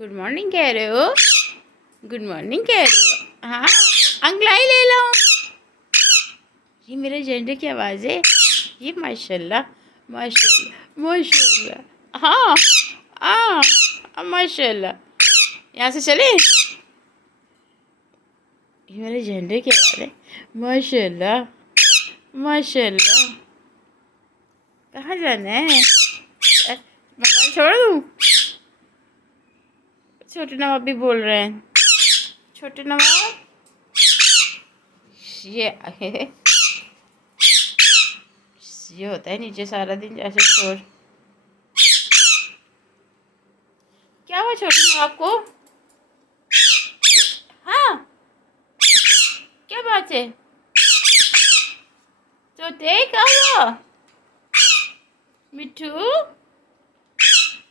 Good morning कह रहे हो? गुड मॉर्निंग कह रहे हो? हाँ, अंगलाई ले लो। ये मेरे झंडे की आवाज़ है। ये माशाल्लाह माशाल्लाह माशाल्लाह। हाँ माशाल्लाह। यहाँ से चले। ये मेरे झंडे की आवाज़ है। माशाल्लाह माशाल्लाह। कहाँ जाना है? मोबाइल छोड़ दूँ? छोटे नवाब भी बोल रहे हैं। छोटे नवाब ये ये होता है नीचे सारा दिन जैसे शोर। क्या हुआ छोटे नवाब को? हाँ, क्या बात है? तोते क्या हुआ? मिठू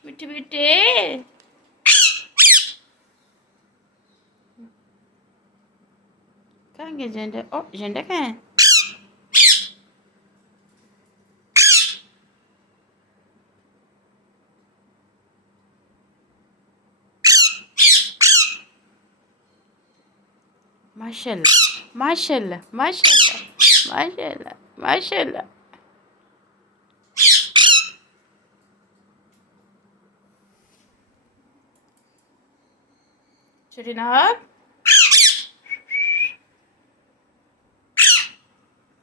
मिठू बेटे, कहाँ गया झंडा? ओ झंडा कहाँ है? माशाल्लाह माशाल्लाह माशाल्लाह माशाल्लाह माशाल्लाह। छोटे नवाब